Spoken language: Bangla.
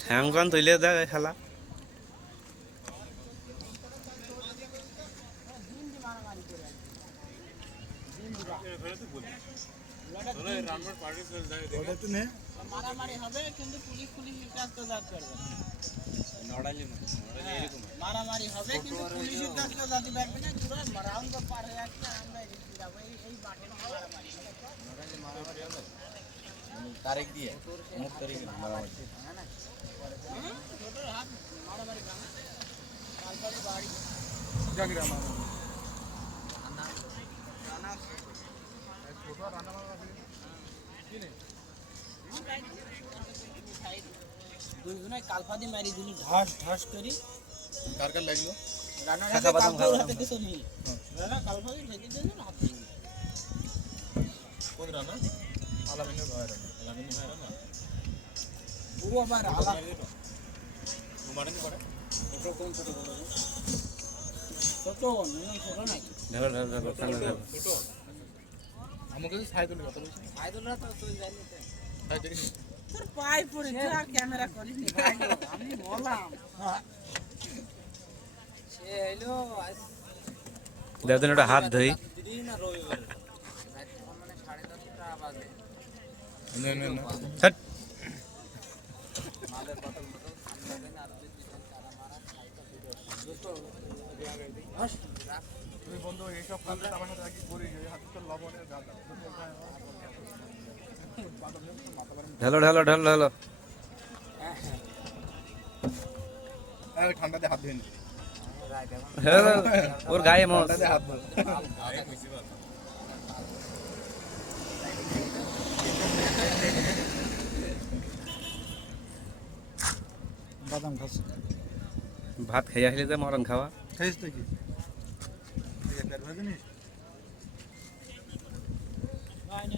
ঠ্যাংকান তুলে দেয় খেলা মারামারি হবে কিন্তু পুলিশ কাজ তো জাত করবে মারামারি হবে কিন্তু পুলিশের কাজ তো জাতি পারবে না পুরো রাউন্ড পার হয়ে আসলে আমরা এদিকে যাবো এই বাটের মারামারি হবে তারিখ দিয়ে অমুক তারিখে মারামারি ছোটর হাত মারামারি কাম কালপাড়ি বাড়ি জাগিরা আমার দুজনে কালফাদি মারি দিলি ঢাস ঢাস করি কার কার লাগলো রানার কাকা বাদাম খাওয়া হাতে কিছু নেই রানা কালফাদি ঠেকে দিল হাত ভেঙে কোন রানা আলামিনের ভাই রানা আলামিনের ভাই রানা পুরো আবার আলাদা মারেনি পড়ে ছোট কোন ছোট বলো ছোট নয় ছোট নাকি ঢেলো ঢেলো ঢেলো ঠান্ডা ঢেলো ছোট আমাকে সাইদুল কথা বলছিস আইদুলরা তো তুই জানি তো সাইদুল তোর পাই পড়ে তুই আর ক্যামেরা করিস নি ভাই আমি বললাম সে হলো দেবদিন ওটা হাত ধুই দিন না রবিবার রাত মানে 10:30টা বাজে না না না ছাট মালের বোতল বোতল ঠান্ডা দেন আর দুই তিন চারা মারা খাইটা ভিডিও দুটো হাস রাখ তুমি বন্ধু এইসব কাজ আমার সাথে কি করি হাতে তো লবণের গাদা ঢেলো ঢেলো ঢেলো ঢেলো আমি ঠান্ডাতে হাত ধুই ঢেলো ওর গায়ে মত ঠান্ডাতে হাত ধুই বাদাম খাস ভাত খাইয়া আসলে যে মরণ খাওয়া খাইস তো কি এই পেট ভাজি নিস ভাই নে